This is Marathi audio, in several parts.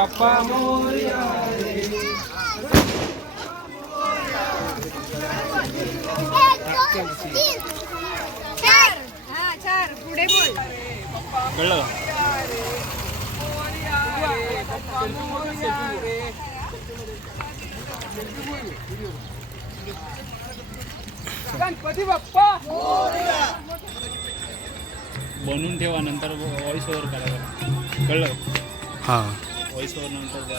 बाप्पा मोरया हा पुढे बोल कळलं गणपती बाप्पा. बनवून ठेवा नंतर व्हॉइस ओव्हर करा कळलं? हां. व्हॉइस ओव्हर नंतर द्या.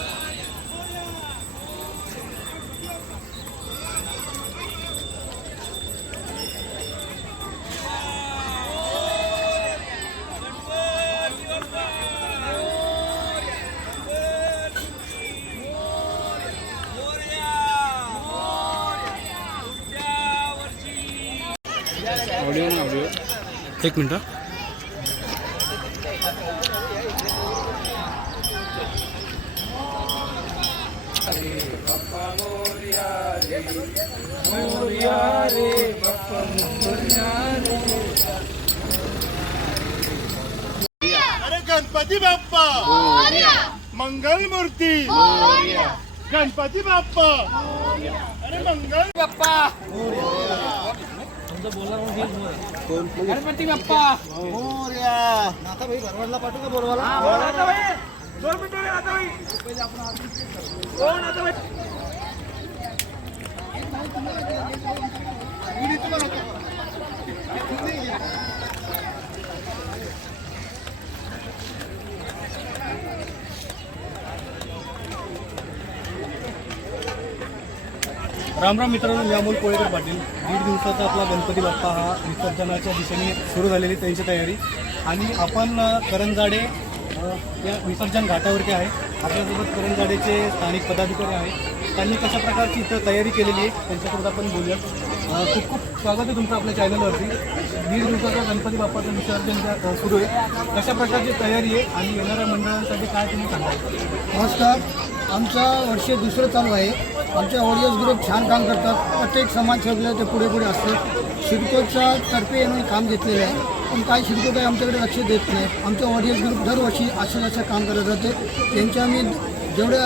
ऑडिओ ना ऑडिओ एक मिनटं गणपती बाप्पा मंगल मूर्ती गणपती बाप्पा अरे मंगल बाप्पा गणपती बाप्पा मोर्या आता भाई भरवडला पाठवू का बोलवाला हा, आता बाई. दोन मिनिटं वेळ आता बाई. कोण आता बाई? राम राम मित्रांनो मी अमोल कोळेकर पाटील. दीड दिवसाचा आपला गणपती बाप्पा हा विसर्जनाच्या दिशेने सुरू झालेली त्यांची तयारी. आणि आपण करंजाडे या विसर्जन घाटावरती आहे. आपल्यासोबत करंजाडेचे स्थानिक पदाधिकारी आहेत. त्यांनी कशा प्रकारची इथं तयारी केलेली आहे त्यांच्याकडून आपण बोलूयात खूप खूप स्वागत आहे तुमचं आपल्या चॅनलवरती. दीड दिवसाचा गणपती बाप्पाचं विसर्जन सुरू आहे. कशा प्रकारची तयारी आहे आणि येणाऱ्या मंडळांसाठी काय तुम्ही सांगाल? नमस्कार. आमचं वर्ष दुसरं चालू आहे. आमच्या ऑडियन्स ग्रुप छान काम करतात. प्रत्येक समाज ठेवलं ते पुढे पुढे असतात. शिडकोच्या तर्फे यांनी काम घेतलेलं आहे. पण काही शिडको काही आमच्याकडे लक्ष देत नाही. आमचे ऑडियन्स ग्रुप दरवर्षी असं असं काम करत राहते. त्यांच्या आम्ही जेवढं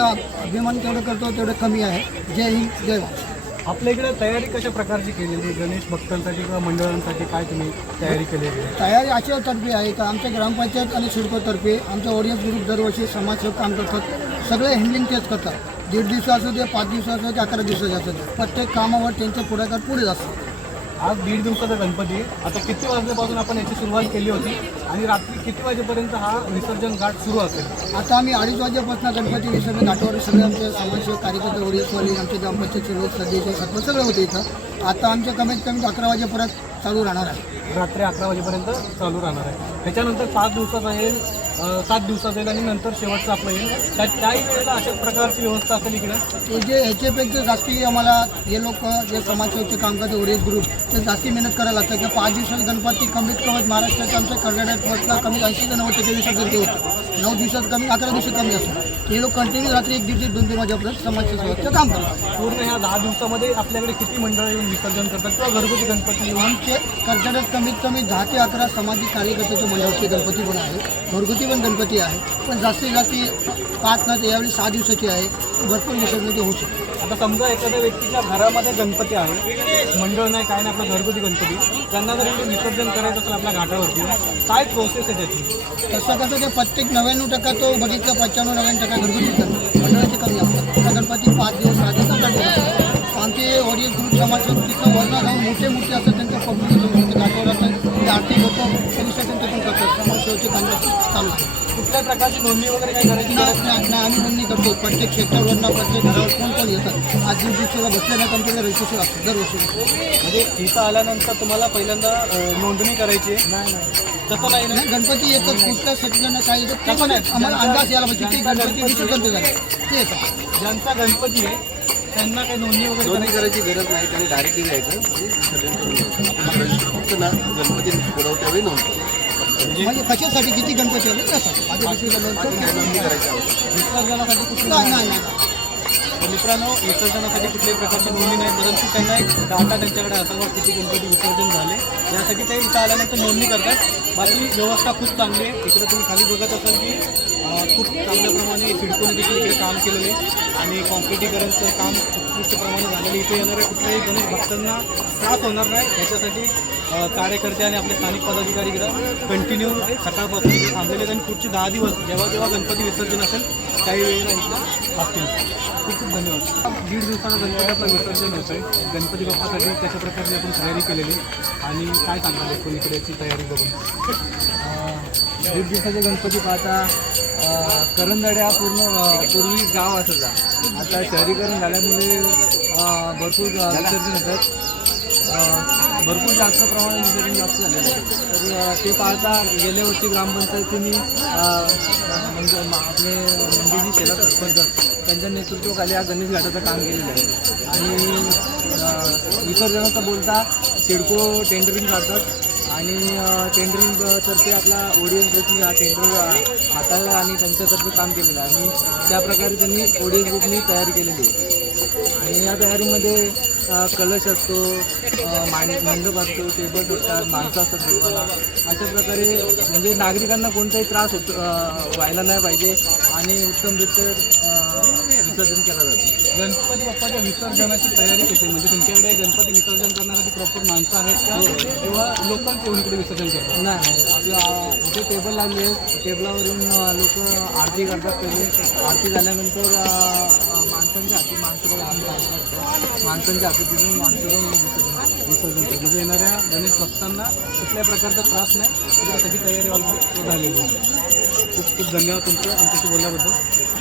अभिमान तेवढं करतो तेवढं कमी आहे. जय हिंद जय महाराष्ट्र आपल्या इकडे तयारी कशा प्रकारची केलेली गणेश भक्तांसाठी किंवा मंडळांसाठी काय तुम्ही तयारी केलेली आहे? तयारी अशा तर्फे आहे. का आमच्या ग्रामपंचायत आणि सिडकोतर्फे आमचे ऑडियन्स ग्रुप दरवर्षी समाजसेवक काम करतात. सगळे हँडलिंग तेच करतात. दीड दिवस असू दे पाच दिवस असू दे अकरा दिवसाचे असू दे. प्रत्येक कामावर त्यांचे पुढाकार पुढे असतात. आज दीड दिवसाचा गणपती आता किती वाजल्यापासून आपण याची सुरुवात केली होती आणि रात्री किती वाजेपर्यंत हा विसर्जन घाट सुरू असेल? आता आम्ही अडीच वाजेपासून गणपती विसर्जन घाटावर सगळे आमचे समाजसेवक कार्यकर्ते वडील आमचे ग्रामपंचायतचे लोक सदस्य सर्व सगळे होते इथं. आता आमच्या कमीत कमी अकरा वाजेपर्यंत चालू राहणार आहे. रात्री अकरा वाजेपर्यंत चालू राहणार आहे. त्याच्यानंतर पाच दिवसाचा येईल सात दिवसाचा येईल आणि नंतर शेवटचं आपलं येईल. त्या त्याही वेळेला अशाच प्रकारची व्यवस्था असेल इकडे. जे ह्याच्यापेक्षा जास्ती आम्हाला हे लोक जे समाजसेवकचे काम करते वडील ग्रुप ते जास्ती मेहनत करायला लागतं की पाच दिवसात गणपती कमीत कमी महाराष्ट्राच्या आमच्या कर्नाटक कमी ऐंशी ते नव्वद टक्के विसर्जन ते होतं. नऊ दिवसात कमी अकरा दिवसात कमी असतं. हे लोक कंटिन्यू रात्री एक दीड दीड दोन तीन वाजेपर्यंत समाजसेवकचं काम करतात. पूर्ण ह्या दहा दिवसामध्ये आपल्याकडे किती मंडळ येऊन विसर्जन करतात किंवा घरगुती गणपती आमचे कर्नाटक कमीत कमी दहा ते अकरा सामाजिक कार्यकर्त्याचे मंडळाचे गणपती पण आहे घरगुती पण गणपती आहे पण जास्तीत जास्ती पाच ना ते यावेळी सहा दिवसाची आहे. भरपूर विसर्जन ते होऊ शकते. आता समजा एखाद्या व्यक्तीच्या घरामध्ये गणपती आहे मंडळ नाही काय नाही आपलं घरगुती गणपती त्यांना जर विसर्जन करायचं असेल आपल्या घाटावरती काय प्रोसेस आहे त्याची? तसं कसं ते प्रत्येक नव्याण्णव टक्का तो बघितलं पंच्याण्णव नव्याण्णव टक्का घरगुती करतो मंडळाचे कमी असतात. त्या गणपती पाच दिवस सहा दिवस आमचे ऑडियन्स ग्रुप समाज तिथं वर्ण जाऊन मोठे मोठे असतात त्यांच्या पब्लिक घाटावर असतात. कुठल्या प्रकारची नोंदणी वगैरे काही करायची गरज नाही. नाही, आम्ही नोंदणी करतो. प्रत्येक क्षेत्रावरनं प्रत्येक घरावर कोण कोण येतात. आज दीड दिवसाला बसल्यानं आमच्याकडे रजिस्ट्रेशन असतं. दरवर्षी. म्हणजे इथं आल्यानंतर तुम्हाला पहिल्यांदा अं, नोंदणी करायची आहे? नाही नाही. तसं नाही ना? नाही गणपती येतात. कुठल्या सेटिंगनं काय येतात ते पण आम्हाला अंदाज यायला पाहिजे. की गणपती विसर्जन झाले. ते येतात. ज्यांचा गणपती आहे त्यांना काही नोंदणी वगैरे नोंदणी करायची? गरज नाही. त्यांनी डायरेक्टली जायचं फक्त ना गणपती पुरवठ्या वेळी नोंद म्हणजे कशासाठी किती गणपती आले नाही नाही. नाही तर मित्रांनो विसर्जनासाठी कुठल्याही प्रकारची नोंदणी नाही परंतु त्यांना एक डाटा त्यांच्याकडे असावा किती गणपती विसर्जन झाले. यासाठी ते इथं आल्यानंतर नोंदणी करतात. बाकी व्यवस्था खूप चांगली आहे. इकडे तुम्ही खाली बघत असाल की खूप चांगल्या प्रमाणे सिडकोने देखील इकडे काम केलेले आणि कॉन्क्रिटीकरणचं काम उत्कृष्ट प्रमाणे झालेलं इथे येणाऱ्या कुठल्याही गणेश भक्तांना त्रास होणार नाही. याच्यासाठी कार्यकर्ते आणि आपले स्थानिक पदाधिकारी इकडं कंटिन्यू सकाळपासून इथे थांबलेले आहेत. आणि पुढचे दहा दिवस जेव्हा जेव्हा गणपती विसर्जन असेल काही वेळेला इथं असतील खूप खूप धन्यवाद. दीड दिवसाचा गणपती आपलं विसर्जन होतं आहे गणपती बाप्पासाठी त्याच्या प्रकारची आपण तयारी केलेली आणि काय सांगाल एकूण इकडेची तयारी बघून? दीड दिवसाचे गणपती पाहता अ, हा पूर्ण पूर्वी गाव असायचा. आता शहरीकरण झाल्यामुळे भरपूर विसर्जन होतात. भरपूर जास्त प्रमाणात विसर्जन जास्त झालेलं आहे. तर ते पाहता गेल्या वर्षी ग्रामपंचायतीने म्हणजे मा- आपले म्हणजे शेला सरपंच त्यांच्या नेतृत्वाखाली हा गणेश घाटाचं काम केलेलं आहे. आणि विसर्जनाचं बोलता सिडको टेंडरिंग काढतात आणि टेंडरिंग तर्फे आपला ओडियन ग्रुपनी हा टेंडर हाताळला आणि त्यांच्यातर्फे काम केलेलं आहे. आणि त्याप्रकारे त्यांनी ओडियन ग्रुपनी तयारी केलेली आहे. आणि या तयारीमध्ये कलश असतो मान मंडप असतो टेबल्स असतात माणसं असतात देवाला. अशा प्रकारे म्हणजे नागरिकांना कोणताही त्रास होत व्हायला नाही पाहिजे आणि उत्तमरित्या अ, विसर्जन केलं जातं. गणपती बाप्पाच्या विसर्जनाची तयारी कशी? म्हणजे तुमच्याकडे गणपती विसर्जन करणारी प्रॉपर माणसं आहेत का? किंवा लोकांचे येऊन इकडे विसर्जन करतात? नाही आपला इथे टेबल लागले टेबलावरून लोक आरती करतात करून. आरती झाल्यानंतर माणसांच्या हाती माणसं बघा आम्ही आरती करतो माणसांच्या हाती तिथून माणसं विसर्जन करतात. म्हणजे येणाऱ्या गणेश भक्तांना कुठल्या प्रकारचा त्रास नाही. त्याची सगळी तयारी झालेली आहे. खूप खूप धन्यवाद तुमचं आमच्याशी बोलल्याबद्दल.